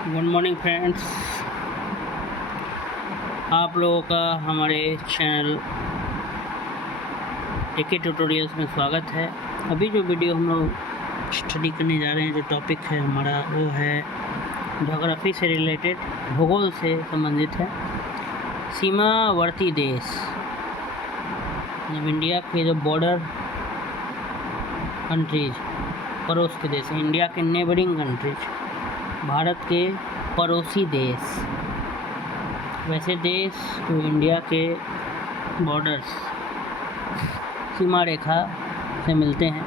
Good morning friends, आप लोगों का हमारे चैनल एके ट्यूटोरियल्स में स्वागत है। अभी जो वीडियो हम लोग स्टडी करने जा रहे हैं, जो टॉपिक है हमारा, वो है ज्योग्राफी से रिलेटेड, भूगोल से संबंधित है। सीमावर्ती देश, जब इंडिया के जो बॉर्डर कंट्रीज, पड़ोस के देश, इंडिया के नेबरिंग कंट्रीज, भारत के पड़ोसी देश, वैसे देश जो इंडिया के बॉर्डर्स, सीमा रेखा से मिलते हैं,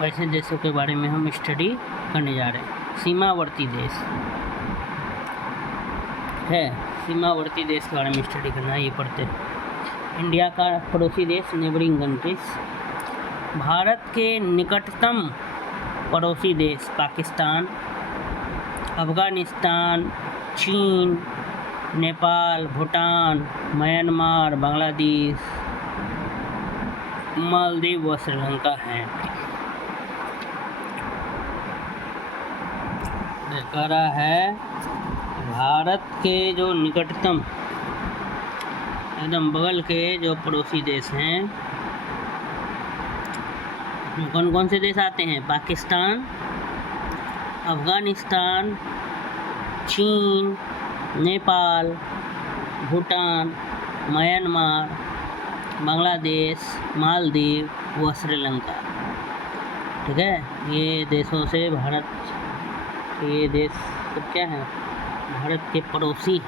वैसे देशों के बारे में हम स्टडी करने जा रहे हैं। सीमावर्ती देश है, सीमावर्ती देश के बारे में स्टडी करना है, ये पढ़ते हैं। इंडिया का पड़ोसी देश, नेबरिंग कंट्रीज, भारत के निकटतम पड़ोसी देश पाकिस्तान, अफ़गानिस्तान, चीन, नेपाल, भूटान, म्यांमार, बांग्लादेश, मालदीव व श्रीलंका हैं। कह रहा है भारत के जो निकटतम, एकदम बगल के जो पड़ोसी देश हैं, कौन कौन से देश आते हैं? पाकिस्तान, अफ़गानिस्तान, चीन, नेपाल, भूटान, म्यांमार, बांग्लादेश, मालदीव व श्रीलंका। ठीक है, ये देशों से भारत, ये देश सब क्या है? भारत के पड़ोसी,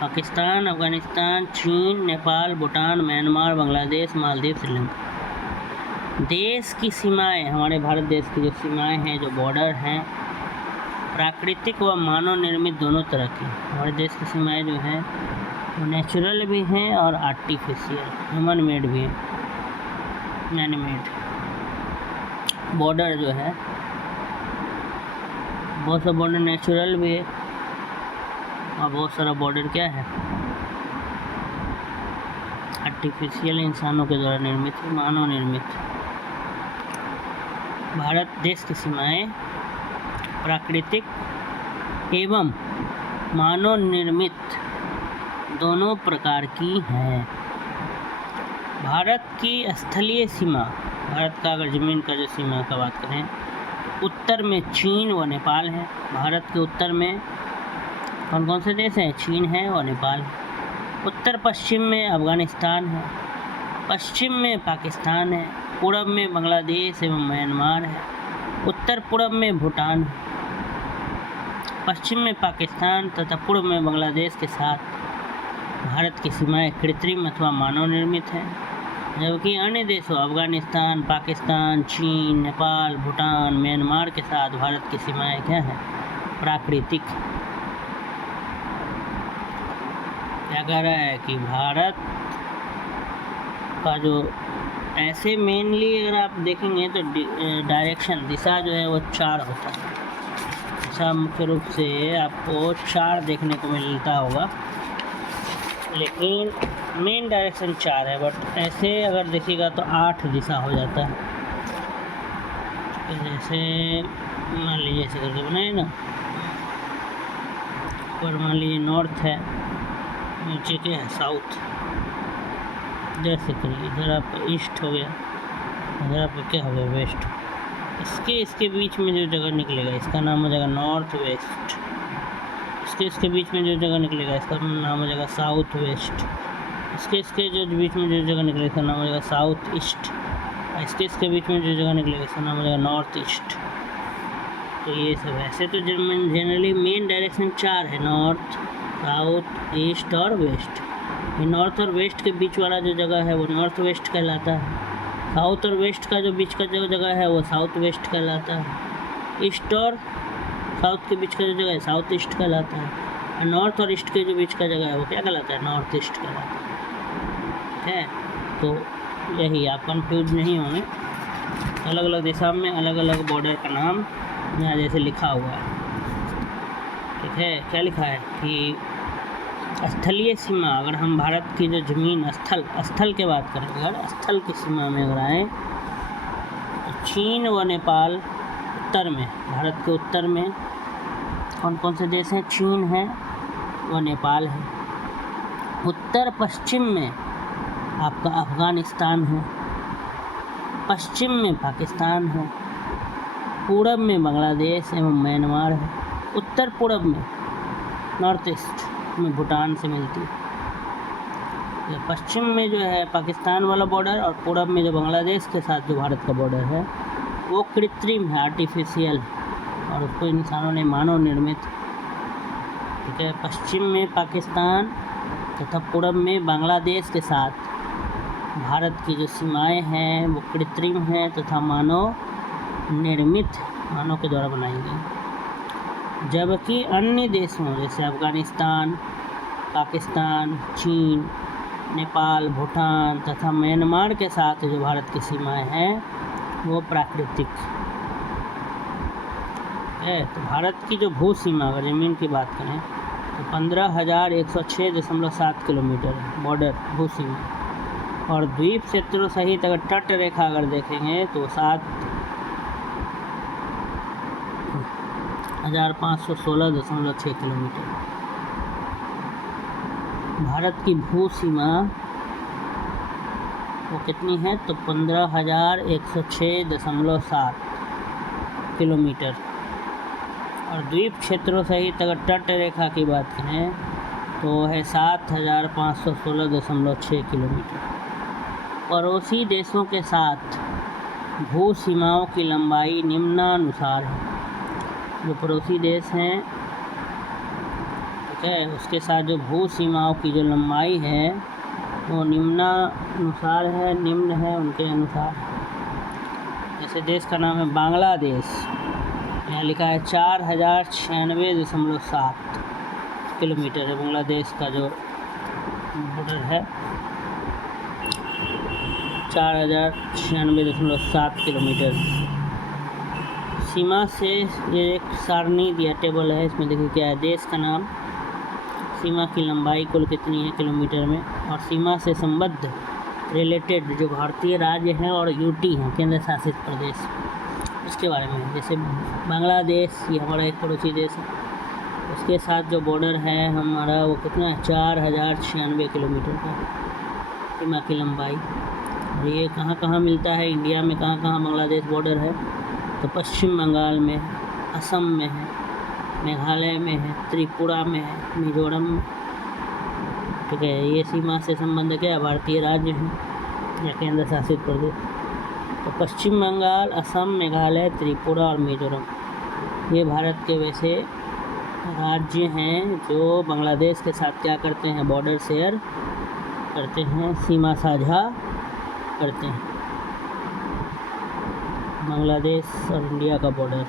पाकिस्तान, अफ़गानिस्तान, चीन, नेपाल, भूटान, म्यांमार, बांग्लादेश, मालदीव, श्रीलंका। देश की सीमाएं, हमारे भारत देश की जो सीमाएं हैं, जो बॉर्डर हैं, प्राकृतिक व मानव निर्मित दोनों तरह की। हमारे देश की सीमाएं जो हैं वो नेचुरल भी हैं और आर्टिफिशियल, ह्यूमन मेड भी हैं, मैन मेड। बॉर्डर जो है, बहुत सा बॉर्डर नेचुरल भी है और बहुत सारा बॉर्डर क्या है? आर्टिफिशियल, इंसानों के द्वारा निर्मित, मानव निर्मित। भारत देश की सीमाएं प्राकृतिक एवं मानव निर्मित दोनों प्रकार की हैं। भारत की स्थलीय सीमा, भारत का अगर ज़मीन का जो सीमा का बात करें, उत्तर में चीन व नेपाल है। भारत के उत्तर में कौन कौन से देश हैं? चीन है और नेपाल है। उत्तर पश्चिम में अफ़गानिस्तान है, पश्चिम में पाकिस्तान है, पूर्व में बांग्लादेश एवं म्यांमार है, उत्तर पूर्व में भूटान है, पश्चिम में पाकिस्तान तथा पूर्व में बांग्लादेश के साथ भारत की सीमाएं कृत्रिम अथवा मानव निर्मित हैं, जबकि अन्य देशों अफ़गानिस्तान, पाकिस्तान, चीन, नेपाल, भूटान, म्यांमार के साथ भारत की सीमाएं क्या हैं? प्राकृतिक। क्या कह रहा है कि भारत का जो, ऐसे मेनली अगर आप देखेंगे तो डायरेक्शन, दिशा जो है वो 4 होता है। दिशा मुख्य रूप से आपको 4 देखने को मिलता होगा, लेकिन मेन डायरेक्शन 4 है, बट ऐसे अगर देखिएगा तो 8 दिशा हो जाता है। जैसे मान लीजिए ऐसे करके बनाए ना, ऊपर मान लीजिए नॉर्थ है, नीचे क्या है? साउथ। इधर से करिए, इधर आपका ईस्ट हो गया, इधर आपका क्या हो गया? वेस्ट। इसके बीच में जो जगह निकलेगा, इसका नाम हो जाएगा नॉर्थ वेस्ट। इसके बीच में जो जगह निकलेगा, इसका नाम हो जाएगा साउथ वेस्ट। इसके जो बीच में जो जगह निकलेगा, इसका नाम हो जाएगा साउथ ईस्ट। इसके बीच में जो जगह निकलेगा, इसका नाम हो जाएगा नॉर्थ ईस्ट। तो ये सब ऐसे तो जनरली मेन डायरेक्शन 4 है, नॉर्थ, साउथ, ईस्ट और वेस्ट। ये नॉर्थ और वेस्ट के बीच वाला जो जगह है वो नॉर्थ वेस्ट कहलाता है। साउथ और वेस्ट का जो बीच का जो जगह है वो साउथ वेस्ट कहलाता है। ईस्ट और साउथ के बीच का जो जगह है साउथ ईस्ट कहलाता है। और नॉर्थ और ईस्ट के जो बीच का जगह है वो क्या कहलाता है? नॉर्थ ईस्ट कहलाता है। तो यही, आप कंफ्यूज नहीं होंगे। अलग अलग दिशा में अलग अलग बॉर्डर का नाम यहाँ जैसे लिखा हुआ है। ठीक है, क्या लिखा है कि स्थलीय सीमा, अगर हम भारत की जो ज़मीन, स्थल की बात करें, अगर स्थल की सीमा में अगर आए तो चीन व नेपाल उत्तर में, भारत के उत्तर में कौन कौन से देश हैं? चीन है व नेपाल है। उत्तर पश्चिम में आपका अफ़गानिस्तान है, पश्चिम में पाकिस्तान है, पूरब में बांग्लादेश एवं म्यांमार है, उत्तर पूरब में नॉर्थ ईस्ट में भूटान से मिलती है। पश्चिम में जो है पाकिस्तान वाला बॉर्डर और पूरब में जो बांग्लादेश के साथ जो भारत का बॉर्डर है वो कृत्रिम है, आर्टिफिशियल, और उसको इंसानों ने मानव निर्मित। ठीक है, पश्चिम में पाकिस्तान तथा पूरब में बांग्लादेश के साथ भारत की जो सीमाएं हैं वो कृत्रिम हैं तथा मानव निर्मित, मानव के द्वारा बनाई गई। जबकि अन्य देशों जैसे अफ़गानिस्तान, पाकिस्तान, चीन, नेपाल, भूटान तथा म्यांमार के साथ जो भारत की सीमाएं हैं वो प्राकृतिक है। तो भारत की जो भू सीमा, अगर ज़मीन की बात करें तो 15,106.7 किलोमीटर है बॉर्डर भू सीमा, और द्वीप क्षेत्रों सहित अगर तट रेखा अगर देखेंगे तो 7,516.6 किलोमीटर। भारत की भू सीमा वो कितनी है? तो 15,106.7 किलोमीटर, और द्वीप क्षेत्रों सहित अगर तट रेखा की बात करें तो है 7,516.6 किलोमीटर। पड़ोसी देशों के साथ भू सीमाओं की लंबाई निम्नानुसार है। जो पड़ोसी देश हैं, ठीक है, उसके साथ जो भू सीमाओं की जो लंबाई है वो निम्नानुसार है, निम्न है उनके अनुसार। जैसे देश का नाम है बांग्लादेश, यहाँ लिखा है 4,096.7 किलोमीटर है बांग्लादेश का जो बॉर्डर है, 4,096.7 किलोमीटर। सीमा से ये एक सारणी दिया, टेबल है, इसमें देखिए क्या है, देश का नाम, सीमा की लंबाई कुल कितनी है किलोमीटर में, और सीमा से संबद्ध रिलेटेड जो भारतीय राज्य हैं और यूटी हैं, केंद्र शासित प्रदेश, उसके बारे में। जैसे बांग्लादेश, ये हमारा एक पड़ोसी देश है, उसके साथ जो बॉर्डर है हमारा वो कितना है? 4,096 किलोमीटर का सीमा की लंबाई। और ये कहाँ कहाँ मिलता है इंडिया में, कहाँ कहाँ बांग्लादेश बॉर्डर है? तो पश्चिम बंगाल में, असम में है, मेघालय में है, त्रिपुरा में है, मिजोरम में। ठीक है, ये सीमा से संबंध क्या है? भारतीय राज्य हैं या केंद्र शासित प्रदेश। तो पश्चिम बंगाल, असम, मेघालय, त्रिपुरा और मिजोरम ये भारत के वैसे राज्य हैं जो बांग्लादेश के साथ क्या करते हैं? बॉर्डर शेयर करते हैं, सीमा साझा करते हैं। बांग्लादेश और इंडिया का बॉर्डर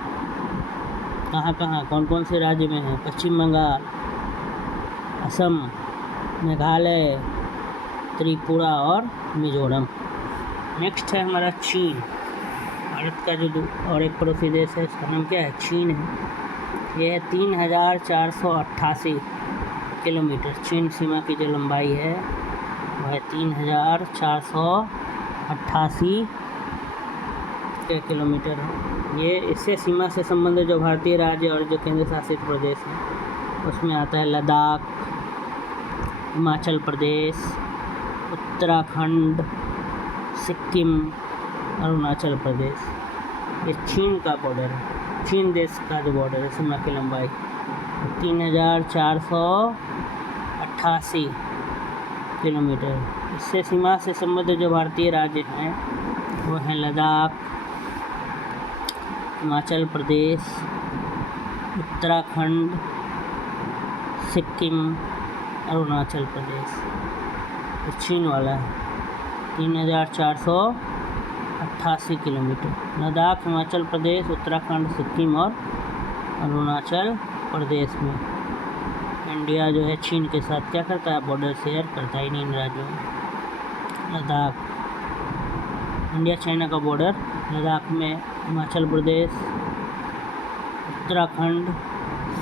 कहाँ कहाँ, कौन कौन से राज्य में है? पश्चिम बंगाल, असम, मेघालय, त्रिपुरा और मिजोरम। नेक्स्ट है हमारा चीन। भारत का जो और एक पड़ोसी देश है उसका नाम क्या है? चीन है। यह 3,488 किलोमीटर, चीन सीमा की जो लंबाई है वह है 3,488 किलोमीटर है। ये इससे सीमा से संबंधित जो भारतीय राज्य और जो केंद्र शासित प्रदेश हैं उसमें आता है लद्दाख, हिमाचल प्रदेश, उत्तराखंड, सिक्किम, अरुणाचल प्रदेश। ये चीन का बॉर्डर है, चीन देश का जो बॉर्डर है, सीमा की लंबाई 3,488 किलोमीटर। इससे सीमा से संबंधित जो भारतीय राज्य हैं वो हैं लद्दाख, हिमाचल प्रदेश, उत्तराखंड, सिक्किम, अरुणाचल प्रदेश। तो चीन वाला है 3,488 किलोमीटर। लद्दाख, हिमाचल प्रदेश, उत्तराखंड, सिक्किम और अरुणाचल प्रदेश में इंडिया जो है चीन के साथ क्या करता है? बॉर्डर शेयर करता है इन राज्यों में। लद्दाख, इंडिया चाइना का बॉर्डर लद्दाख में हिमाचल प्रदेश, उत्तराखंड,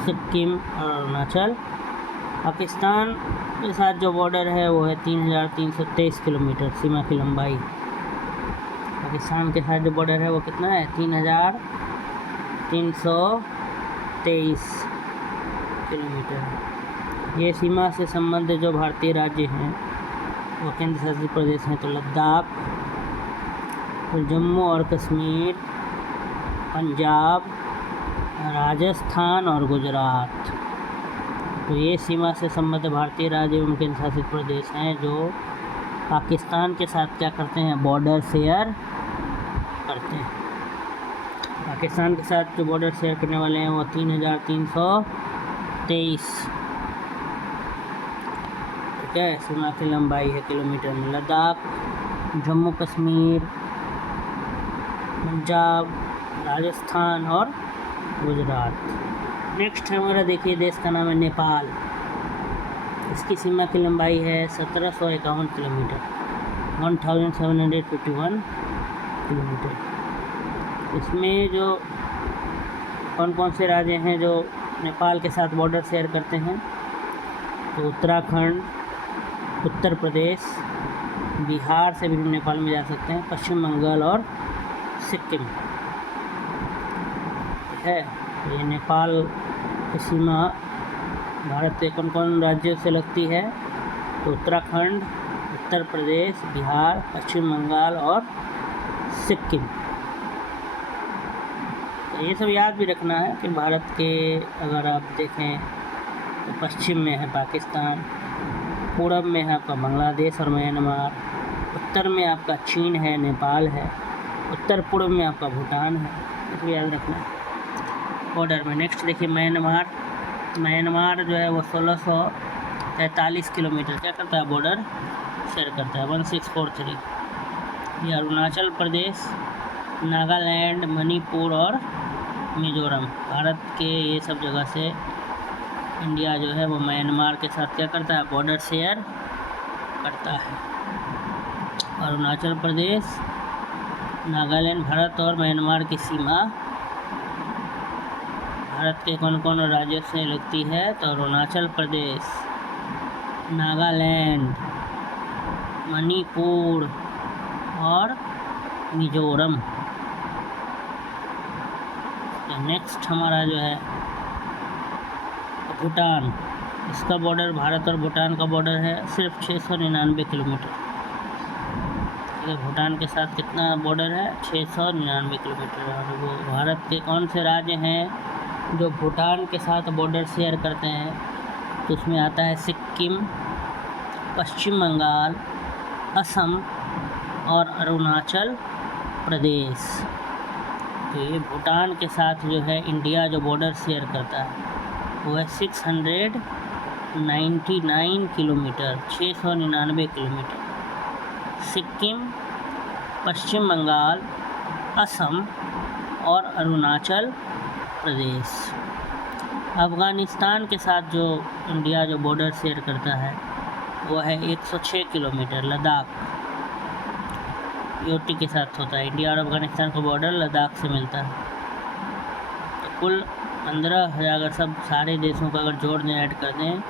सिक्किम और अरुणाचल। पाकिस्तान के साथ जो बॉर्डर है वो है 3,323 किलोमीटर सीमा की लंबाई। पाकिस्तान के साथ जो बॉर्डर है वो कितना है? 323 किलोमीटर। ये सीमा से संबंधित जो भारतीय राज्य हैं वो केंद्र शासित प्रदेश हैं तो लद्दाख, फिर जम्मू और कश्मीर, पंजाब, राजस्थान और गुजरात। तो ये सीमा से संबद्ध भारतीय राज्य एवं केंद्र शासित प्रदेश हैं जो पाकिस्तान के साथ क्या करते हैं, बॉर्डर शेयर करते हैं। पाकिस्तान के साथ जो बॉर्डर शेयर करने वाले हैं वो 3323 ठीक है सीमा की लंबाई है किलोमीटर में। लद्दाख, जम्मू कश्मीर, पंजाब, राजस्थान और गुजरात। नेक्स्ट हमारा देखिए देश का नाम है नेपाल। इसकी सीमा की लंबाई है 1751 किलोमीटर, 1751 किलोमीटर। इसमें जो कौन कौन से राज्य हैं जो नेपाल के साथ बॉर्डर शेयर करते हैं तो उत्तराखंड, उत्तर प्रदेश, बिहार से भी नेपाल में जा सकते हैं, पश्चिम बंगाल और सिक्किम ठीक है। ये नेपाल की सीमा भारत के कौन कौन राज्यों से लगती है तो उत्तराखंड, उत्तर प्रदेश, बिहार, पश्चिम बंगाल और सिक्किम। तो ये सब याद भी रखना है कि भारत के अगर आप देखें तो पश्चिम में है पाकिस्तान, पूरब में है आपका बांग्लादेश और म्यांमार, उत्तर में आपका चीन है, नेपाल है, उत्तर पूर्व में आपका भूटान है। इसको याद रखना है बॉर्डर में। नेक्स्ट देखिए म्यांमार। म्यांमार जो है वो 1643 किलोमीटर क्या करता है, बॉर्डर शेयर करता है, 1643। ये अरुणाचल प्रदेश, नागालैंड, मणिपुर और मिजोरम, भारत के ये सब जगह से इंडिया जो है वो म्यांमार के साथ क्या करता है, बॉर्डर शेयर करता है। अरुणाचल प्रदेश, नागालैंड, भारत और म्यांमार की सीमा भारत के कौन कौन राज्यों से लगती है तो अरुणाचल प्रदेश, नागालैंड, मणिपुर और मिजोरम। नेक्स्ट हमारा जो है भूटान। इसका बॉर्डर भारत और भूटान का बॉर्डर है सिर्फ 699 किलोमीटर। भूटान के साथ कितना बॉर्डर है, 699 किलोमीटर। और वो भारत के कौन से राज्य हैं जो भूटान के साथ बॉर्डर शेयर करते हैं तो उसमें आता है सिक्किम, पश्चिम बंगाल, असम और अरुणाचल प्रदेश। तो ये भूटान के साथ जो है इंडिया जो बॉर्डर शेयर करता है वो है 699 किलोमीटर, 699 किलोमीटर। सिक्किम, पश्चिम बंगाल, असम और अरुणाचल प्रदेश। अफ़गानिस्तान के साथ जो इंडिया जो बॉर्डर शेयर करता है वो है 106 किलोमीटर, लद्दाख। यूटी के साथ होता है। इंडिया और अफ़गानिस्तान का बॉर्डर लद्दाख से मिलता है। तो कुल 15,000 अगर सब सारे देशों का अगर जोड़ दें, ऐड कर दें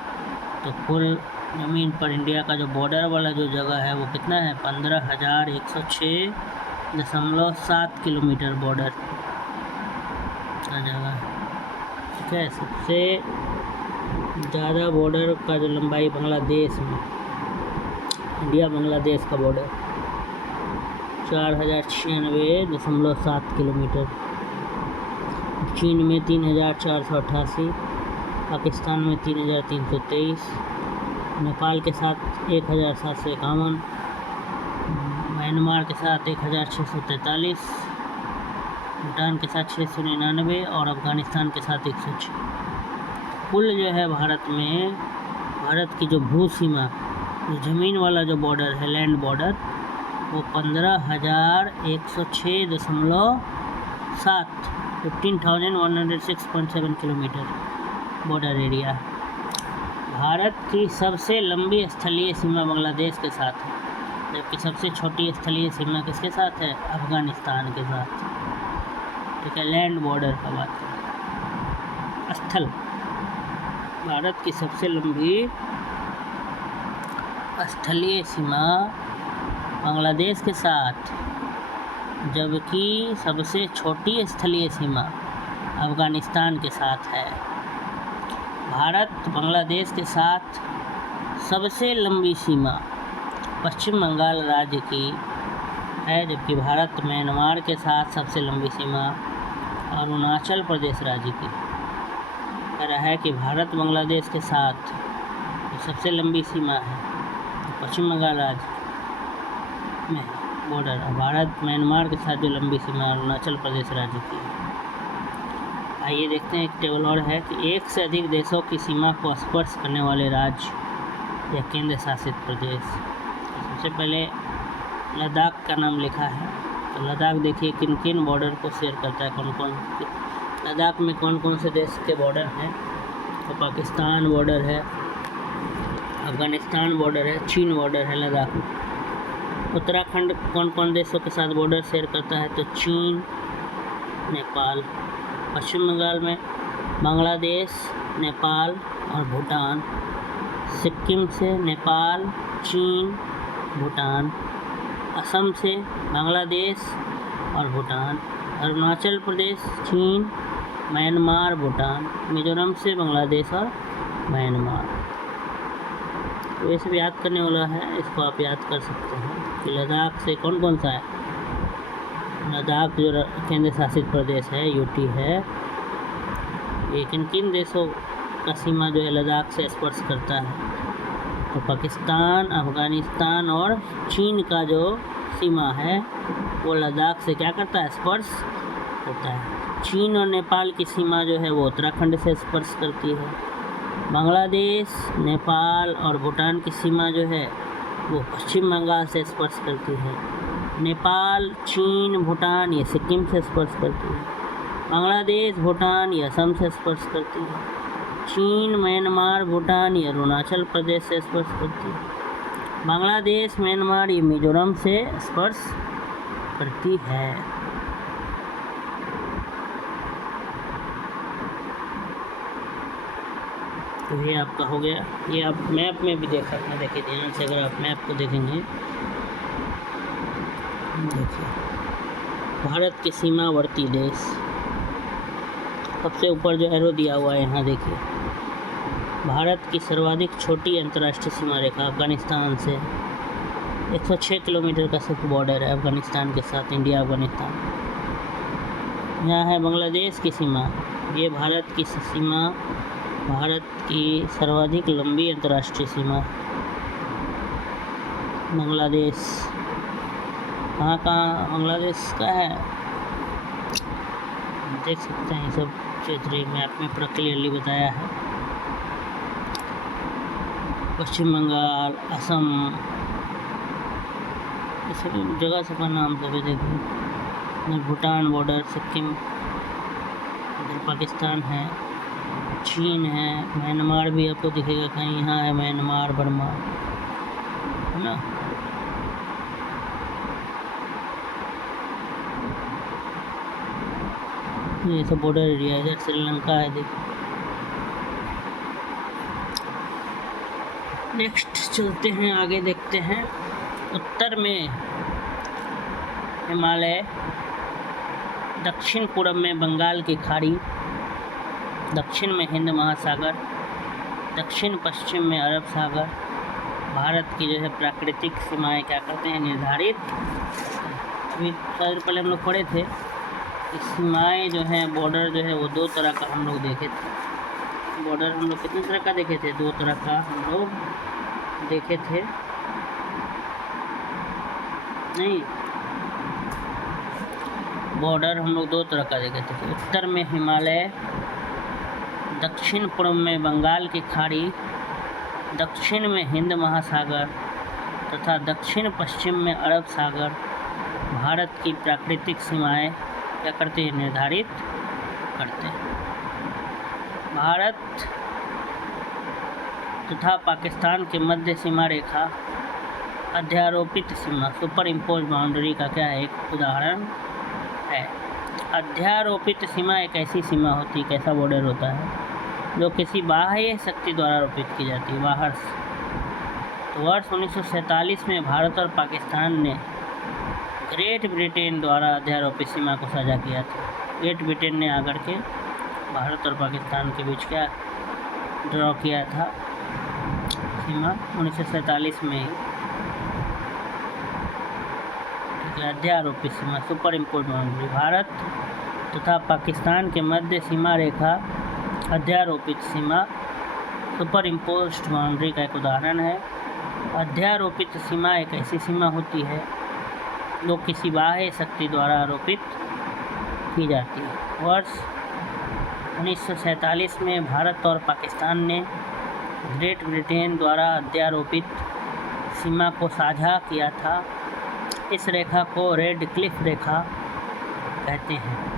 तो कुल ज़मीन पर इंडिया का जो बॉर्डर वाला जो जगह है वो कितना है, 15,106.7 किलोमीटर बॉर्डर का जगह है ठीक है। सबसे ज़्यादा बॉर्डर का जो लंबाई बांग्लादेश में, इंडिया बांग्लादेश का बॉर्डर 4096.7 किलोमीटर। चीन में 3,488, पाकिस्तान में 3,323, नेपाल के साथ 1,751, म्यांमार के साथ 1,643, भूटान के साथ 699 और अफ़गानिस्तान के साथ 106। कुल जो है भारत में, भारत की जो भू सीमा, जो ज़मीन वाला जो बॉर्डर है, लैंड बॉर्डर, वो 15,006.7 15,106.7 किलोमीटर बॉर्डर एरिया। भारत की सबसे लंबी स्थलीय सीमा बांग्लादेश के साथ है, जबकि सबसे छोटी स्थलीय सीमा किसके साथ है, अफ़गानिस्तान के साथ ठीक है। लैंड बॉर्डर का बात करें, स्थल, भारत की सबसे लंबी स्थलीय सीमा बांग्लादेश के साथ, जबकि सबसे छोटी स्थलीय सीमा अफ़गानिस्तान के साथ है। भारत बांग्लादेश के साथ सबसे लंबी सीमा पश्चिम बंगाल राज्य की है, जबकि भारत म्यांमार के साथ सबसे लंबी सीमा अरुणाचल प्रदेश राज्य की। कह रहा है कि भारत बांग्लादेश के साथ जो सबसे लंबी सीमा है पश्चिम बंगाल राज्य में बॉर्डर, और भारत म्यांमार के साथ जो लंबी सीमा अरुणाचल प्रदेश राज्य की। आइए देखते हैं, एक टेबल और है कि एक से अधिक देशों की सीमा को स्पर्श करने वाले राज्य या केंद्र शासित प्रदेश। सबसे पहले लद्दाख का नाम लिखा है, तो लद्दाख देखिए किन किन बॉर्डर को शेयर करता है, कौन कौन लद्दाख में कौन कौन से देश के बॉर्डर हैं। तो पाकिस्तान बॉर्डर है, अफ़गानिस्तान बॉर्डर है, चीन बॉर्डर है लद्दाख में। उत्तराखंड कौन कौन देशों के साथ बॉर्डर शेयर करता है, तो चीन, नेपाल। पश्चिम बंगाल में बांग्लादेश, नेपाल और भूटान। सिक्किम से नेपाल, चीन, भूटान। असम से बांग्लादेश और भूटान। अरुणाचल प्रदेश, चीन, म्यांमार, भूटान। मिजोरम से बांग्लादेश और म्यांमार। तो ये सब याद करने वाला है, इसको आप याद कर सकते हैं कि लद्दाख से कौन कौन सा है। लद्दाख जो केंद्र शासित प्रदेश है, यूटी है, ये किन किन देशों का सीमा जो है लद्दाख से स्पर्श करता है, तो पाकिस्तान, अफ़गानिस्तान और चीन का जो सीमा है वो लद्दाख से क्या करता है, स्पर्श होता है। चीन और नेपाल की सीमा जो है वो उत्तराखंड से स्पर्श करती है। बांग्लादेश, नेपाल और भूटान की सीमा जो है वो पश्चिम बंगाल से स्पर्श करती है। नेपाल, चीन, भूटान ये सिक्किम से स्पर्श करती है। बांग्लादेश, भूटान ये असम से स्पर्श करती है। चीन, म्यांमार, भूटान ये अरुणाचल प्रदेश से स्पर्श करती है। बांग्लादेश, म्यांमार ये मिजोरम से स्पर्श करती है। तो ये आपका हो गया। ये आप मैप में भी देख सकते हैं, देखिए ध्यान से अगर आप मैप को देखेंगे, देखिए भारत के सीमावर्ती देश, सबसे ऊपर जो एरो दिया हुआ है यहाँ देखिए, भारत की सर्वाधिक छोटी अंतर्राष्ट्रीय सीमा रेखा अफ़गानिस्तान से 106 किलोमीटर का सिर्फ बॉर्डर है अफ़गानिस्तान के साथ, इंडिया अफ़गानिस्तान। यहाँ है बांग्लादेश की सीमा, ये भारत की सीमा, भारत की सर्वाधिक लंबी अंतर्राष्ट्रीय सीमा बांग्लादेश। कहाँ बांग्लादेश का है देख सकते हैं, सब क्षेत्रीय मैप में पूरा क्लियरली बताया है। पश्चिम बंगाल, असम, ये सभी जगह सबका नाम सभी देखिए। भूटान बॉर्डर, सिक्किम, इधर पाकिस्तान है, चीन है, म्यांमार भी आपको दिखेगा कहीं, यहाँ है म्यांमार, बर्मा, है ना। ये सब बॉर्डर एरिया है। इधर श्रीलंका है देखिए। नेक्स्ट चलते हैं आगे, देखते हैं। उत्तर में हिमालय, दक्षिण पूर्व में बंगाल की खाड़ी, दक्षिण में हिंद महासागर, दक्षिण पश्चिम में अरब सागर। भारत की जो है प्राकृतिक सीमाएं क्या करते हैं, निर्धारित। अभी थोड़ी पहले हम लोग पढ़े थे कि सीमाएं जो हैं, बॉर्डर जो है वो दो तरह का हम लोग देखे थे। बॉर्डर हम लोग कितने तरह का देखे थे, दो तरह का हम लोग देखे थे, नहीं, बॉर्डर हम लोग दो तरह का देखे थे। उत्तर में हिमालय, दक्षिण पूर्व में बंगाल की खाड़ी, दक्षिण में हिंद महासागर तथा दक्षिण पश्चिम में अरब सागर। भारत की प्राकृतिक सीमाएं क्या करते हैं, निर्धारित करते हैं। भारत तथा पाकिस्तान के मध्य सीमा रेखा अध्यारोपित सीमा, सुपर इम्पोज बाउंड्री का क्या है, एक उदाहरण है। अध्यारोपित सीमा एक ऐसी सीमा होती है, कैसा बॉर्डर होता है जो किसी बाह्य शक्ति द्वारा आरोपित की जाती है, बाहर से। तो वर्ष 1947 में भारत और पाकिस्तान ने ग्रेट ब्रिटेन द्वारा अध्यारोपित सीमा को साझा किया था। ग्रेट ब्रिटेन ने आकर के भारत और पाकिस्तान के बीच क्या ड्रॉ किया था सीमा 1947 में ही। अध्यारोपित सीमा सुपर इम्पोज बाउंड्री। भारत तथा पाकिस्तान के मध्य सीमा रेखा अध्यारोपित सीमा सुपर इम्पोज्ड बाउंड्री का एक उदाहरण है। अध्यारोपित सीमा एक ऐसी सीमा होती है जो किसी बाह्य शक्ति द्वारा आरोपित की जाती है। वर्ष 1947 में भारत और पाकिस्तान ने ग्रेट ब्रिटेन द्वारा अध्यारोपित सीमा को साझा किया था। इस रेखा को रेड क्लिफ रेखा कहते हैं।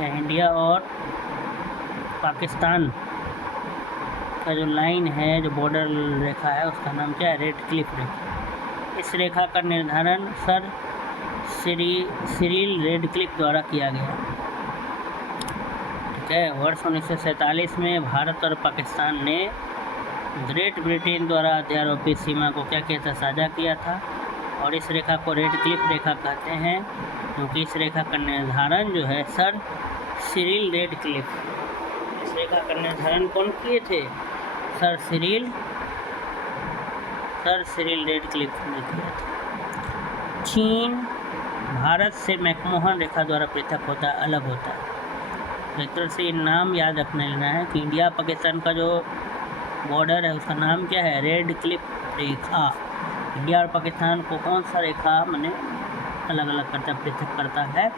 इंडिया और पाकिस्तान का जो लाइन है, जो बॉर्डर रेखा है, उसका नाम क्या है? रेड क्लिफ रेखा। इस रेखा का निर्धारण सर सिरिल रेडक्लिफ द्वारा किया गया। ठीक है। वर्ष 1947 में भारत और पाकिस्तान ने ग्रेट ब्रिटेन द्वारा अध्यारोपित सीमा को क्या किया था? साझा किया था। और इस रेखा को रेडक्लिफ रेखा कहते हैं क्योंकि इस रेखा का निर्धारण जो है सर सिरिल रेडक्लिफ, इस रेखा का निर्धारण कौन किए थे? सर सिरिल रेडक्लिफ ने किया था। चीन भारत से मैकमोहन रेखा द्वारा पृथक होता है, अलग होता है। एक तरह से ये नाम याद रखने लेना है कि इंडिया पाकिस्तान का जो बॉर्डर है उसका नाम क्या है? रेड क्लिफ रेखा। इंडिया और पाकिस्तान को कौन सा रेखा मैंने अलग अलग करता है, पृथक करता है?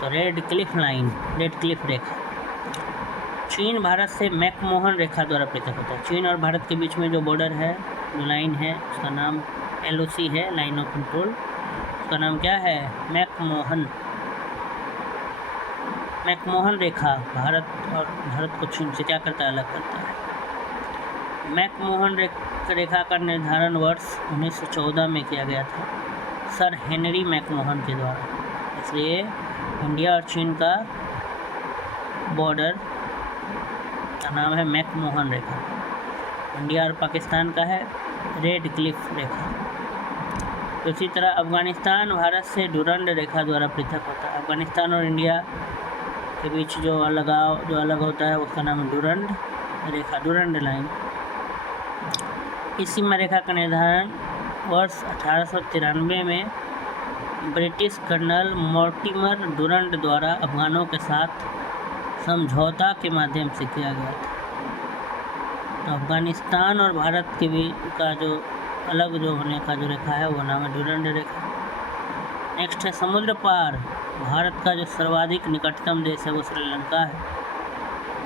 तो Radcliffe line, Radcliffe रेखा। चीन भारत से मैकमोहन रेखा द्वारा पृथक होता है। चीन और भारत के बीच में जो बॉर्डर है, जो लाइन है, उसका नाम LOC है, लाइन ऑफ कंट्रोल। उसका नाम क्या है? मैकमोहन रेखा। भारत को चीन से क्या करता है? अलग करता है। मैकमोहन रेखा का निर्धारण वर्ष 1914 में किया गया था सर हेनरी मैकमोहन के द्वारा। इसलिए इंडिया और चीन का बॉर्डर का नाम है मैकमोहन रेखा। इंडिया और पाकिस्तान का है रेड क्लिफ रेखा। तो इसी तरह अफ़गानिस्तान भारत से डुरंड रेखा द्वारा पृथक होता है। अफ़गानिस्तान और इंडिया के बीच जो अलग होता है उसका नाम है डुरंड रेखा, डुरंड लाइन। इस सीमा रेखा का निर्धारण वर्ष 1893 में ब्रिटिश कर्नल मॉर्टिमर डुरंड द्वारा अफगानों के साथ समझौता के माध्यम से किया गया था। तो अफ़गानिस्तान और भारत के बीच का जो अलग जो होने का जो रेखा है वो नाम है डुरंड रेखा। नेक्स्ट है समुद्र पार। भारत का जो सर्वाधिक निकटतम देश है वो श्रीलंका है।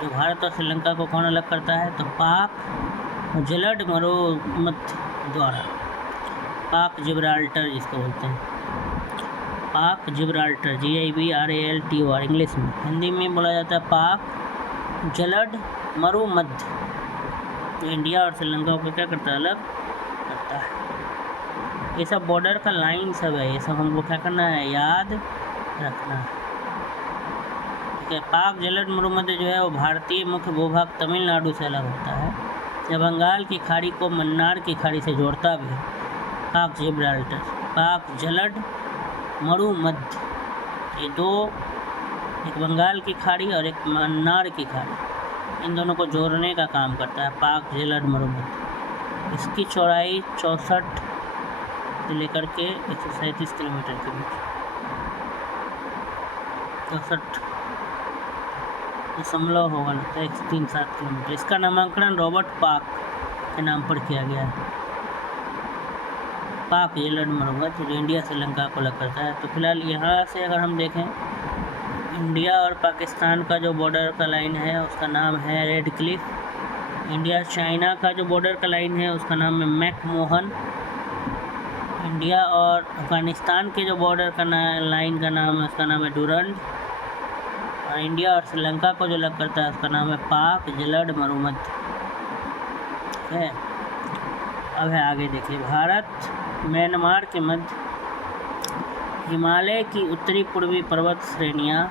जो भारत और श्रीलंका को कौन अलग करता है? तो पाक जलड मरोमत द्वारा, पाक जिब्राल्टर जिसको बोलते हैं, पाक जिब्राल्टर, GIBRALTOR इंग्लिश में। हिंदी में बोला जाता है पाक जलड मरुमध्य। तो इंडिया और श्रीलंका को क्या करता है? अलग करता है। ये सब बॉर्डर का लाइन सब है, ये सब हमको क्या करना है? याद रखना है। ठीक है। पाक जलड मरुमध्य जो है वो भारतीय मुख्य भूभाग तमिलनाडु से अलग होता है। यह बंगाल की खाड़ी को मन्नार की खाड़ी से जोड़ता भी है। पाक जिब्राल्टर, पाक जलड मरुमध्य, ये दो, एक बंगाल की खाड़ी और एक मन्नार की खाड़ी, इन दोनों को जोड़ने का काम करता है पाक जलड मरुमध्य। इसकी चौड़ाई 64 से लेकर के 137 किलोमीटर के बीच, 64.0 होगा लगता है, 137 किलोमीटर। इसका नामांकन रॉबर्ट पाक के नाम पर किया गया है। पाक जलड मरुमध्य जो इंडिया श्रीलंका को अलग करता है। तो फिलहाल यहाँ से अगर हम देखें, इंडिया और पाकिस्तान का जो बॉर्डर का लाइन है उसका नाम है रेड क्लिफ। इंडिया चाइना का जो बॉर्डर का लाइन है उसका नाम है मैकमोहन। इंडिया और अफ़गानिस्तान के जो बॉर्डर का लाइन का नाम है उसका नाम है डुरंड। और इंडिया और श्रीलंका को जो अलग करता है उसका नाम है पाक जलड मरुमध्य। ठीक है। अब है आगे देखिए, भारत म्यांमार के मध्य हिमालय की उत्तरी पूर्वी पर्वत श्रेणियाँ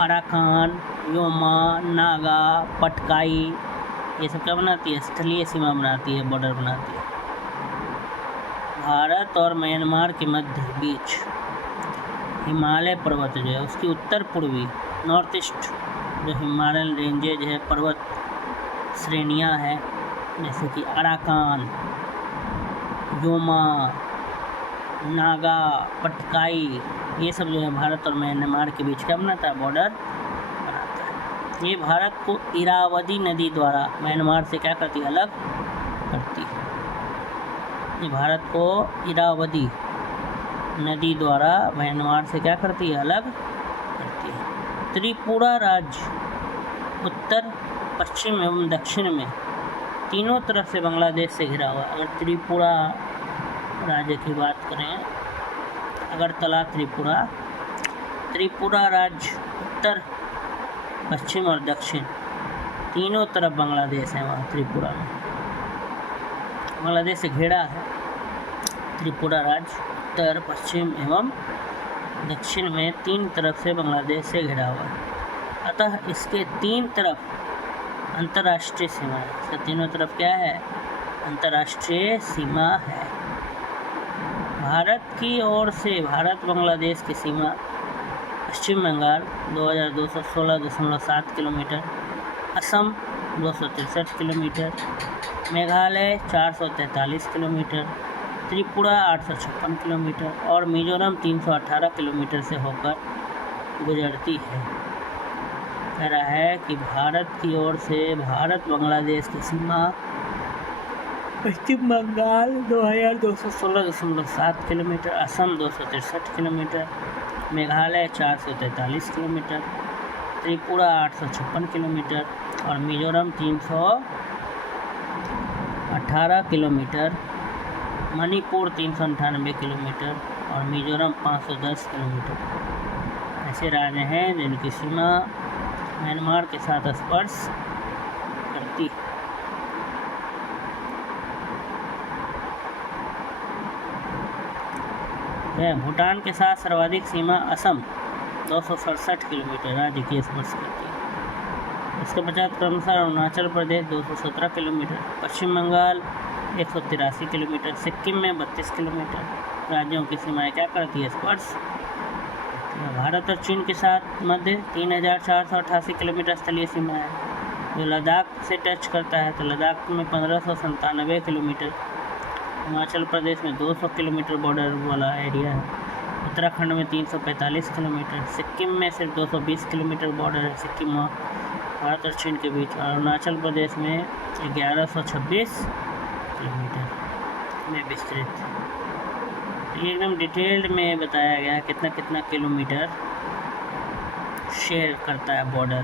अराकान, योमा, नागा, पटकाई, ये सब क्या बनाती है? स्थलीय सीमा बनाती है, बॉर्डर बनाती है। भारत और म्यांमार के मध्य बीच हिमालय पर्वत जो है उसकी उत्तर पूर्वी नॉर्थ ईस्ट जो हिमालयन रेंजेज है, पर्वत श्रेणियां हैं, जैसे कि अराकान, योमा, नागा, पटकाई, ये सब जो है भारत और म्यांमार के बीच क्या बनाता है, बॉर्डर बनाता है। ये भारत को इरावदी नदी द्वारा म्यांमार से क्या करती है, अलग करती है। ये भारत को इरावदी नदी द्वारा म्यांमार से क्या करती है, अलग करती है। त्रिपुरा राज्य उत्तर, पश्चिम एवं दक्षिण में तीनों तरफ से बांग्लादेश से घिरा हुआ। अगर त्रिपुरा राज्य की बात करें, अगरतला त्रिपुरा राज्य उत्तर, पश्चिम और दक्षिण तीनों तरफ बांग्लादेश है। वहाँ त्रिपुरा में बांग्लादेश से घिरा है। त्रिपुरा राज्य उत्तर, पश्चिम एवं दक्षिण में तीन तरफ से बांग्लादेश से घिरा हुआ है। अतः इसके तीन तरफ अंतर्राष्ट्रीय सीमा है। इसके तीनों तरफ क्या है, अंतर्राष्ट्रीय सीमा है। भारत की ओर से भारत बांग्लादेश की सीमा Paschim Bengal 2216.7 kilometre, Assam 263 kilometre, Meghalaya 443 kilometre, Tripura 856 kilometre और मिजोरम 318 किलोमीटर से होकर गुजरती है। कह रहा है कि भारत की ओर से भारत बांग्लादेश की सीमा Paschim Bengal 2216.7 kilometre, Assam 263 kilometre, Meghalaya 443 kilometre, Tripura 856 kilometre और मिजोरम 318 किलोमीटर, मणिपुर 398 किलोमीटर और मिजोरम 510 किलोमीटर ऐसे राज्य हैं जिनकी सीमा म्यांमार के साथ स्पर्श करती है। भूटान के साथ सर्वाधिक सीमा असम 267 किलोमीटर राज्य की स्पर्श करती है। इसके पश्चात क्रमशः अरुणाचल प्रदेश 217 किलोमीटर, पश्चिम बंगाल 183 किलोमीटर, सिक्किम में 32 किलोमीटर राज्यों की सीमाएं क्या करती है, स्पर्श। भारत और चीन के साथ मध्य 3488 किलोमीटर स्थलीय सीमा है, जो लद्दाख से टच करता है। तो लद्दाख में 1597 किलोमीटर, हिमाचल प्रदेश में 200 किलोमीटर बॉर्डर वाला एरिया है, उत्तराखंड में 345 किलोमीटर, सिक्किम में सिर्फ 220 किलोमीटर बॉर्डर है सिक्किम और भारत और चीन के बीच, और अरुणाचल प्रदेश में 1126 किलोमीटर में विस्तृत। ये एकदम डिटेल्ड में बताया गया कितना कितना किलोमीटर शेयर करता है बॉर्डर।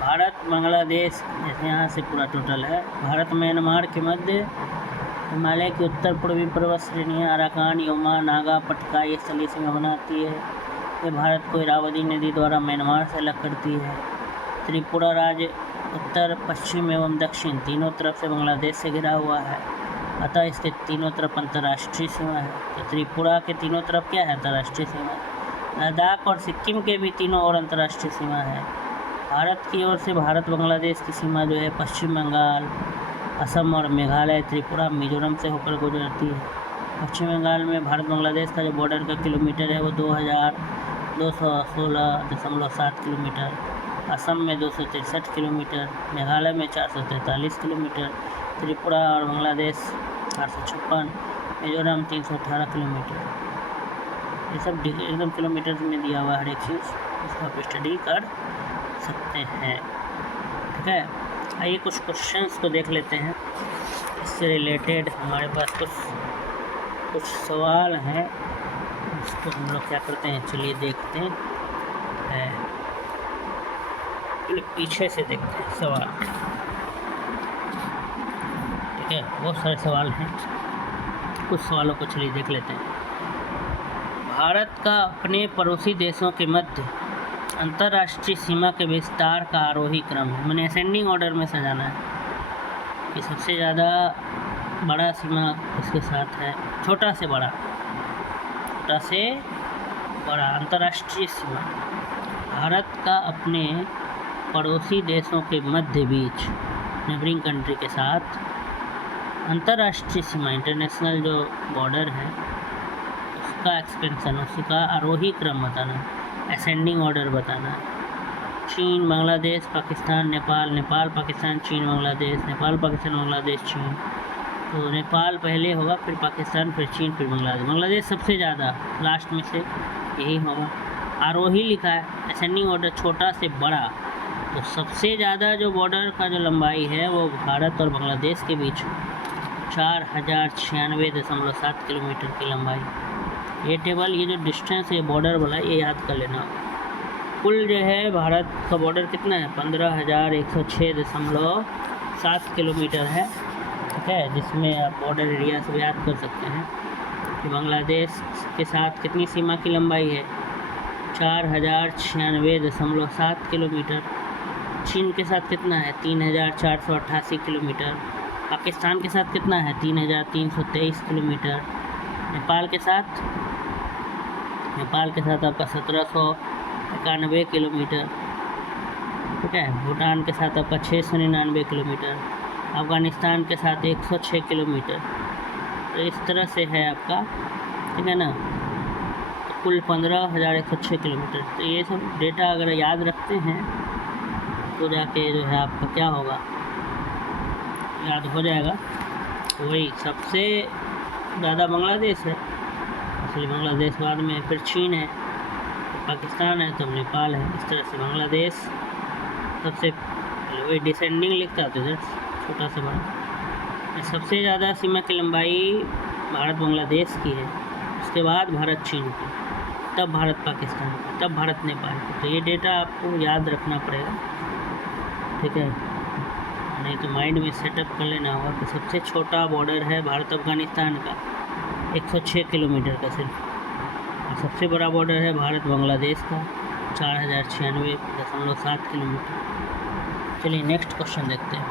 भारत बांग्लादेश जैसे यहाँ से पूरा टोटल है। भारत म्यांमार के मध्य हिमालय की उत्तर पूर्वी पर्वत श्रेणियाँ अराकान, योमा, नागा, पटका ये स्थलीय सीमा बनाती है। ये भारत को इरावदी नदी द्वारा म्यांमार से अलग करती है। त्रिपुरा राज्य उत्तर, पश्चिम एवं दक्षिण तीनों तरफ से बांग्लादेश से घिरा हुआ है, अतः इसके तीनों तरफ अंतर्राष्ट्रीय सीमा है। तो त्रिपुरा के तीनों तरफ क्या है, अंतर्राष्ट्रीय सीमा। लद्दाख और सिक्किम के भी तीनों और अंतर्राष्ट्रीय सीमा है। भारत की ओर से भारत बांग्लादेश की सीमा जो है पश्चिम बंगाल, असम और मेघालय, त्रिपुरा, मिजोरम से होकर गुजरती है। पश्चिम बंगाल में भारत बांग्लादेश का जो बॉर्डर का किलोमीटर है वो 2216.7 किलोमीटर, असम में 263 किलोमीटर, मेघालय में 443 किलोमीटर, त्रिपुरा और बांग्लादेश 856, मिजोरम 318 किलोमीटर। ये सब एकदम किलोमीटर में दिया हुआ हर एक चीज़, इसको आप स्टडी कर सकते हैं। ठीक है, आइए कुछ क्वेश्चंस को देख लेते हैं। इससे रिलेटेड हमारे पास कुछ सवाल हैं, इसको हम लोग क्या करते हैं, चलिए देखते हैं। पीछे से देखते हैं सवाल। ठीक है, बहुत सारे सवाल हैं, कुछ सवालों को चलिए देख लेते हैं। भारत का अपने पड़ोसी देशों के मध्य अंतर्राष्ट्रीय सीमा के विस्तार का आरोही क्रम है, मैंने असेंडिंग ऑर्डर में सजाना है कि सबसे ज़्यादा बड़ा सीमा इसके साथ है, छोटा से बड़ा अंतर्राष्ट्रीय सीमा। भारत का अपने पड़ोसी देशों के मध्य बीच नेबरिंग कंट्री के साथ अंतर्राष्ट्रीय सीमा, इंटरनेशनल जो बॉर्डर है उसका एक्सपेंशन, उसका आरोही क्रम बताना, असेंडिंग ऑर्डर बताना। चीन, बांग्लादेश, पाकिस्तान, नेपाल, नेपाल, पाकिस्तान, चीन, बांग्लादेश, नेपाल, पाकिस्तान, बांग्लादेश, चीन। तो नेपाल पहले होगा, फिर पाकिस्तान, फिर चीन, फिर बांग्लादेश। बांग्लादेश सबसे ज़्यादा लास्ट में से यही होगा। आरोही लिखा है, असेंडिंग ऑर्डर छोटा से बड़ा। तो सबसे ज़्यादा जो बॉर्डर का जो लंबाई है वो भारत और बांग्लादेश के बीच 4096.7 किलोमीटर की लंबाई। ये टेबल, ये जो डिस्टेंस है बॉर्डर वाला, ये याद कर लेना। कुल जो है भारत का बॉर्डर कितना है, 15,106.7 किलोमीटर है, ठीक है। जिसमें आप बॉर्डर एरिया से याद कर सकते हैं कि बांग्लादेश के साथ कितनी सीमा की लंबाई है, 4096.7 किलोमीटर। चीन के साथ कितना है, 3,488 किलोमीटर। पाकिस्तान के साथ कितना है, 3,323 किलोमीटर। नेपाल के साथ आपका 1,791 किलोमीटर, ठीक है। भूटान के साथ आपका 699 किलोमीटर। अफ़गानिस्तान के साथ 106 किलोमीटर। तो इस तरह से है आपका, ठीक है ना। तो कुल 15,106 किलोमीटर। तो ये सब डेटा अगर याद रखते हैं तो जाके जो है आपका क्या होगा, याद हो जाएगा। तो वही सबसे ज़्यादा बांग्लादेश है, इसलिए बांग्लादेश बाद में, फिर चीन है, पाकिस्तान है, तब नेपाल है। इस तरह से बांग्लादेश सबसे वही डिसेंडिंग लिखता है, तो इधर छोटा से बड़ा। सबसे ज़्यादा सीमा की लंबाई भारत बांग्लादेश की है, उसके बाद भारत चीन की, तब भारत पाकिस्तान की, तब भारत नेपाल की। तो ये डेटा आपको याद रखना पड़ेगा, ठीक है। नहीं तो माइंड में सेटअप कर लेना होगा कि सबसे छोटा बॉर्डर है भारत अफ़गानिस्तान का 106 किलोमीटर का सिर्फ, और सबसे बड़ा बॉर्डर है भारत बांग्लादेश का 4096.7 किलोमीटर। चलिए नेक्स्ट क्वेश्चन देखते हैं।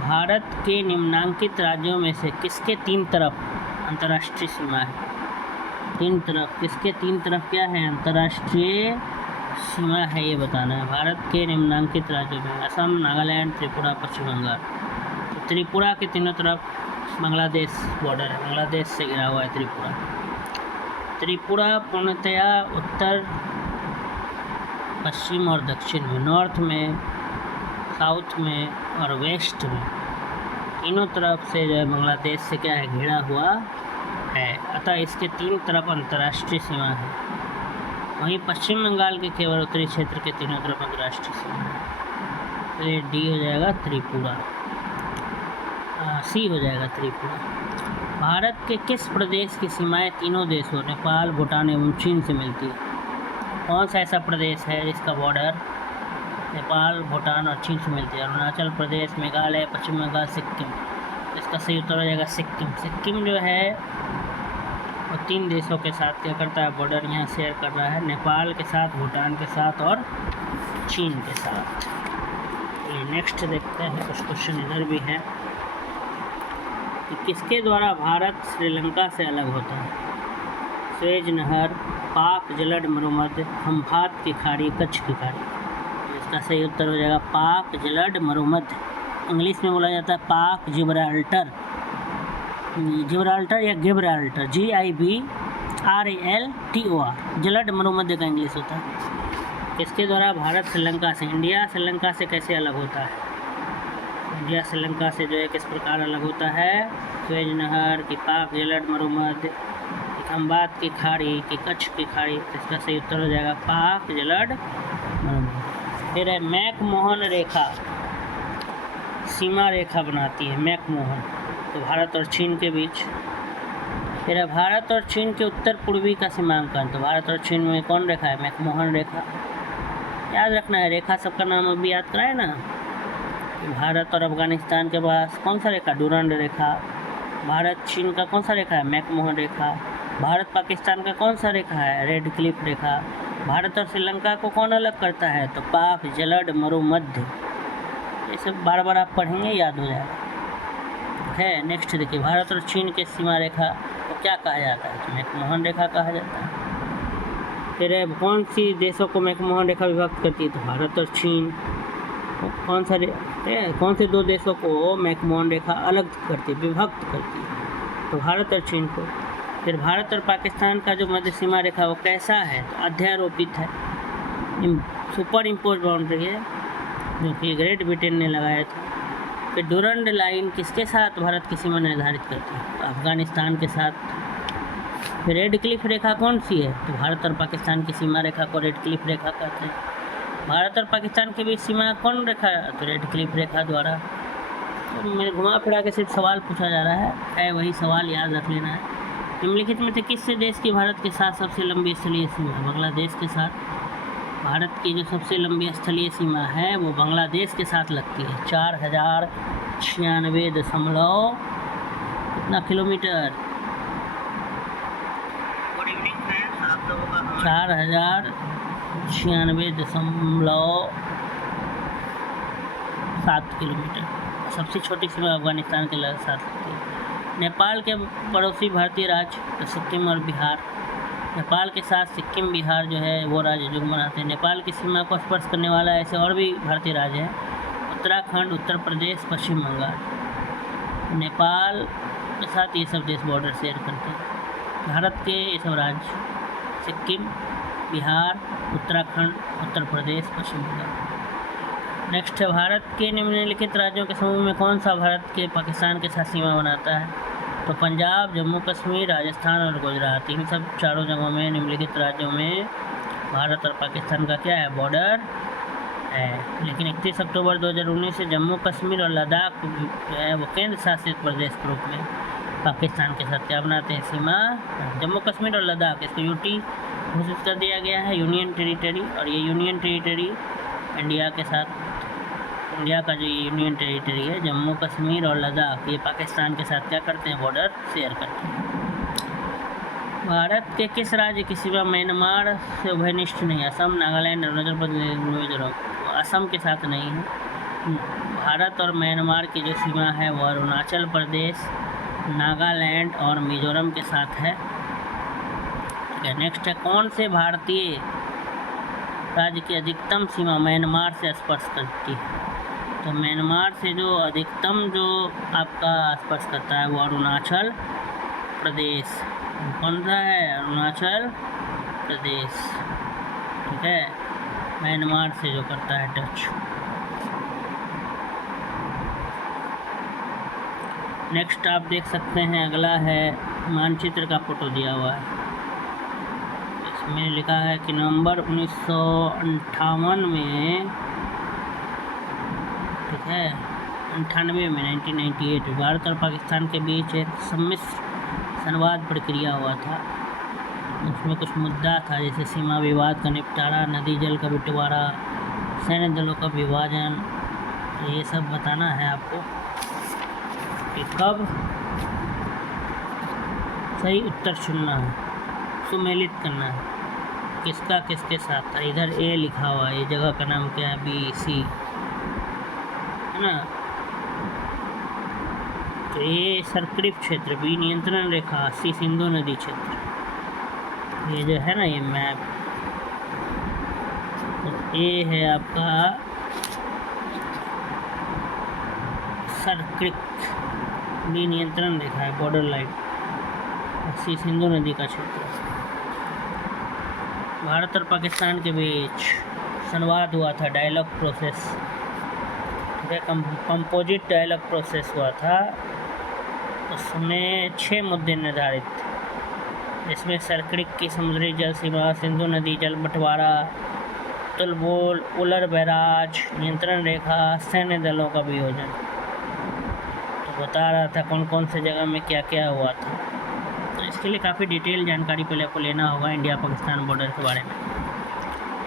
भारत के निम्नांकित राज्यों में से किसके 3 तरफ अंतर्राष्ट्रीय सीमा है? 3 तरफ, किसके 3 तरफ क्या है, अंतर्राष्ट्रीय सीमा है, ये बताना है। भारत के निम्नांकित राज्यों में असम, नागालैंड, त्रिपुरा, पश्चिम बंगाल। तो त्रिपुरा के तीनों तरफ बांग्लादेश बॉर्डर है, बांग्लादेश से घिरा हुआ है त्रिपुरा। त्रिपुरा पूर्णतया उत्तर, पश्चिम और दक्षिण में, नॉर्थ में, साउथ में और वेस्ट में, तीनों तरफ से जो है बांग्लादेश से क्या है, घिरा हुआ है। अतः इसके 3 तरफ अंतर्राष्ट्रीय सीमा है। वहीं पश्चिम बंगाल के केवल उत्तरी क्षेत्र के तीनों तरफ अंतर्राष्ट्रीय सीमा है। तो ये डी हो जाएगा त्रिपुरा, सी हो जाएगा त्रिपुरा। भारत के किस प्रदेश की सीमाएं तीनों देशों नेपाल, भूटान एवं चीन से मिलती है? कौन सा ऐसा प्रदेश है जिसका बॉर्डर नेपाल, भूटान और चीन से मिलती है? अरुणाचल प्रदेश, मेघालय, पश्चिम बंगाल, सिक्किम। इसका सही उत्तर हो जाएगा सिक्किम। सिक्किम जो है वो 3 देशों के साथ क्या करता है, बॉर्डर यहाँ शेयर कर रहा है, नेपाल के साथ, भूटान के साथ और चीन के साथ। तो नेक्स्ट देखते हैं, कुछ क्वेश्चन इधर भी है कि किसके द्वारा भारत श्रीलंका से अलग होता है? स्वेज नहर, पाक जलद मरुमध्य, खंभात की खाड़ी, कच्छ की खाड़ी। इसका सही उत्तर हो जाएगा पाक जलद मरुमध्य। इंग्लिश में बोला जाता है पाक जिब्राल्टर, जिब्राल्टर या गिब्राल्टर, GIBRALTOR, जलद मरुमध्य का इंग्लिश होता है। इसके द्वारा भारत श्रीलंका से, इंडिया श्रीलंका से कैसे अलग होता है? इंडिया श्रीलंका से जो है किस प्रकार अलग होता है? स्वेज नहर, की पाक जलद मरुमध्य, की खंभात की खाड़ी, की कच्छ की खाड़ी। इसका सही उत्तर हो जाएगा पाक जलद मरुमध्य। फिर है मैकमोहन रेखा, सीमा रेखा बनाती है मैकमोहन, तो भारत और चीन के बीच। फिर है भारत और चीन के उत्तर पूर्वी का सीमांकन, तो भारत और चीन में कौन रेखा है? मैकमोहन रेखा। याद रखना है, रेखा सबका नाम अभी याद कराए ना। भारत और अफगानिस्तान के पास कौन सा रेखा? डुरंड रेखा। भारत चीन का कौन सा रेखा है? मैकमोहन रेखा। भारत पाकिस्तान का कौन सा रेखा है? रेड क्लिफ रेखा। भारत और श्रीलंका को कौन अलग करता है? तो पाक जलद मरुमध्य। ये सब बार बार आप पढ़ेंगे, याद हो जाएगा। है नेक्स्ट देखिए, भारत और चीन के सीमा रेखा को क्या कहा जाता है? तो मैकमोहन रेखा कहा जाता है। फिर कौन सी देशों को मैकमोहन रेखा विभक्त करती है? तो भारत और चीन। कौन से 2 देशों को मैकमोहन रेखा अलग करती है, विभक्त करती है? तो भारत और चीन को। फिर भारत और पाकिस्तान का जो मध्य सीमा रेखा वो कैसा है, तो अध्यारोपित है, सुपर इम्पोज बाउंड्री है जो कि ग्रेट ब्रिटेन ने लगाया था। फिर डुरंड लाइन किसके साथ भारत की सीमा निर्धारित करती है, तो अफगानिस्तान के साथ। फिर रेड क्लिफ रेखा कौन सी है, तो भारत और पाकिस्तान की सीमा रेखा को रेड क्लिफ रेखा कहते हैं। भारत और पाकिस्तान के बीच सीमा कौन रेखा, तो रेड क्लिफ रेखा द्वारा। तो मैंने घुमा फिरा के सिर्फ सवाल पूछा जा रहा है, वही सवाल याद रख लेना है। निम्नलिखित में से किस देश की भारत के साथ सबसे लंबी स्थलीय सीमा, बांग्लादेश के साथ। भारत की जो सबसे लंबी स्थलीय सीमा है वो बांग्लादेश के साथ लगती है, 4096 कितना किलोमीटर, 4096.7 किलोमीटर। सबसे छोटी सीमा अफगानिस्तान के साथ लगती है। नेपाल के पड़ोसी भारतीय राज्य तो सिक्किम और बिहार। नेपाल के साथ सिक्किम बिहार जो है वो राज्य जुड़ बनाते हैं। नेपाल की सीमा को स्पर्श करने वाला ऐसे और भी भारतीय राज्य हैं, उत्तराखंड, उत्तर प्रदेश, पश्चिम बंगाल। नेपाल के साथ ये सब देश बॉर्डर शेयर करते हैं। भारत के ये सब राज्य सिक्किम, बिहार, उत्तराखंड, उत्तर प्रदेश, पश्चिम बंगाल। नेक्स्ट है, भारत के निम्नलिखित राज्यों के समूह में कौन सा भारत के पाकिस्तान के साथ सीमा बनाता है, तो पंजाब, जम्मू कश्मीर, राजस्थान और गुजरात। इन सब चारों जगहों में, निम्नलिखित राज्यों में भारत और पाकिस्तान का क्या है, बॉर्डर है। लेकिन 31 अक्टूबर 2019 से जम्मू कश्मीर और लद्दाख जो है वो केंद्र शासित प्रदेश के रूप में पाकिस्तान के साथ क्या बनाते हैं, सीमा। जम्मू कश्मीर और लद्दाख इसको यूटी घोषित कर दिया गया है, यूनियन टेरिटरी। और ये यूनियन टेरिटरी इंडिया के साथ, इंडिया का जो यूनियन टेरिटरी है जम्मू कश्मीर और लद्दाख, ये पाकिस्तान के साथ क्या करते हैं, बॉर्डर शेयर करते हैं। भारत के किस राज्य की सीमा म्यांमार से उभयनिष्ठ नहीं, असम, नागालैंड, अरुणाचल प्रदेश, मिजोरम। असम के साथ नहीं है। भारत और म्यांमार की जो सीमा है वो अरुणाचल प्रदेश, नागालैंड और मिजोरम के साथ है। ठीक है, नेक्स्ट है, कौन से भारतीय राज्य की अधिकतम सीमा म्यांमार से स्पर्श करती है, तो म्यांमार से जो अधिकतम जो आपका स्पर्श करता है वो अरुणाचल प्रदेश। कौन सा है, अरुणाचल प्रदेश। ठीक है, म्यांमार से जो करता है टच। नेक्स्ट आप देख सकते हैं, अगला है मानचित्र का फोटो दिया हुआ है। इसमें लिखा है कि नवंबर 1958 में, ठीक है, 98 में 1998 भारत और पाकिस्तान के बीच एक सम्मिश्र संवाद प्रक्रिया हुआ था। उसमें कुछ मुद्दा था, जैसे सीमा विवाद का निपटारा, नदी जल का बंटवारा, सैन्य दलों का विभाजन। ये सब बताना है आपको कि कब सही उत्तर चुनना है, सुमेलित करना है, किसका किसके साथ था। इधर ए लिखा हुआ है, ये जगह का नाम क्या है, BC है ना। तो ये सर्कलिप क्षेत्र, बी नियंत्रण रेखा, सी सिंधु नदी क्षेत्र, ये जो है ना ये मैप। तो ये है आपका सर्कलिप, बी नियंत्रण रेखा है, बॉर्डर लाइन, सी सिंधु नदी का क्षेत्र। भारत और पाकिस्तान के बीच संवाद हुआ था, डायलॉग प्रोसेस, ठीक है, कंपोजिट डायलॉग प्रोसेस हुआ था। उसमें 6 मुद्दे निर्धारित थे, जिसमें सर्कलिप की समुद्री जल सीमा, सिंधु नदी जल बंटवारा, तुलबोल, उलर बैराज, नियंत्रण रेखा, सैन्य दलों का वियोजन। तो बता रहा था कौन कौन से जगह में क्या क्या हुआ था। तो इसके लिए काफ़ी डिटेल जानकारी पहले आपको लेना होगा इंडिया पाकिस्तान बॉर्डर के बारे में।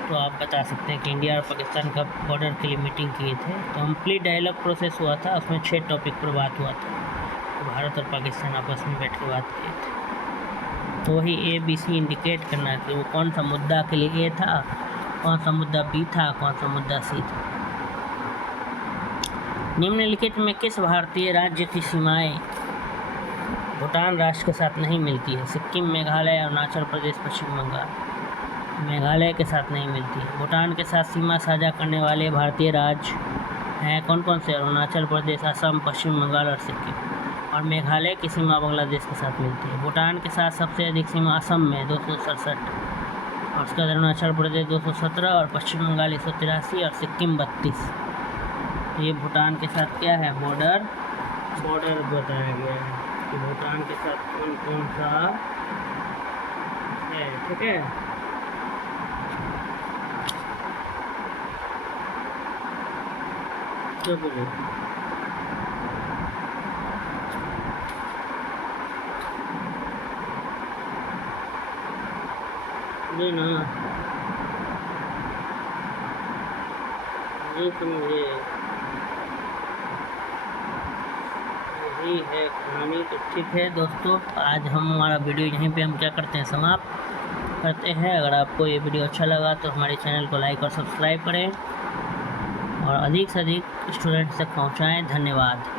तो आप बता सकते हैं कि इंडिया और पाकिस्तान का बॉर्डर के लिए मीटिंग किए थे, तो कंप्लीट डायलॉग प्रोसेस हुआ था। उसमें 6 टॉपिक पर बात हुआ था, तो भारत और पाकिस्तान आपस में बैठ के बात किए थे। तो वही ABC इंडिकेट करना कि वो कौन सा मुद्दा के लिए A था, कौन सा मुद्दा B था, कौन सा मुद्दा C था। निम्नलिखित में किस भारतीय राज्य की सीमाएं भूटान राष्ट्र के साथ नहीं मिलती है, सिक्किम, मेघालय, अरुणाचल प्रदेश, पश्चिम बंगाल। मेघालय के साथ नहीं मिलती है। भूटान के साथ सीमा साझा करने वाले भारतीय राज्य हैं कौन कौन से, अरुणाचल प्रदेश, असम, पश्चिम बंगाल और सिक्किम। और मेघालय की सीमा बांग्लादेश के साथ मिलती है। भूटान के साथ सबसे अधिक सीमा असम में 267, और उसके बाद अरुणाचल प्रदेश 217, और पश्चिम बंगाल 183, और सिक्किम 32। तो ये भूटान के साथ क्या है, बॉर्डर बताया गया है कि भूटान के साथ कौन कौन सा है। ठीक है, तो बोलो ये ना, नहीं समझे, यही है कहानी। तो ठीक है दोस्तों, आज हमारा वीडियो यहीं पे हम क्या करते हैं, समाप्त करते हैं। अगर आपको ये वीडियो अच्छा लगा तो हमारे चैनल को लाइक और सब्सक्राइब करें और अधिक से अधिक स्टूडेंट्स तक पहुंचाएं। धन्यवाद।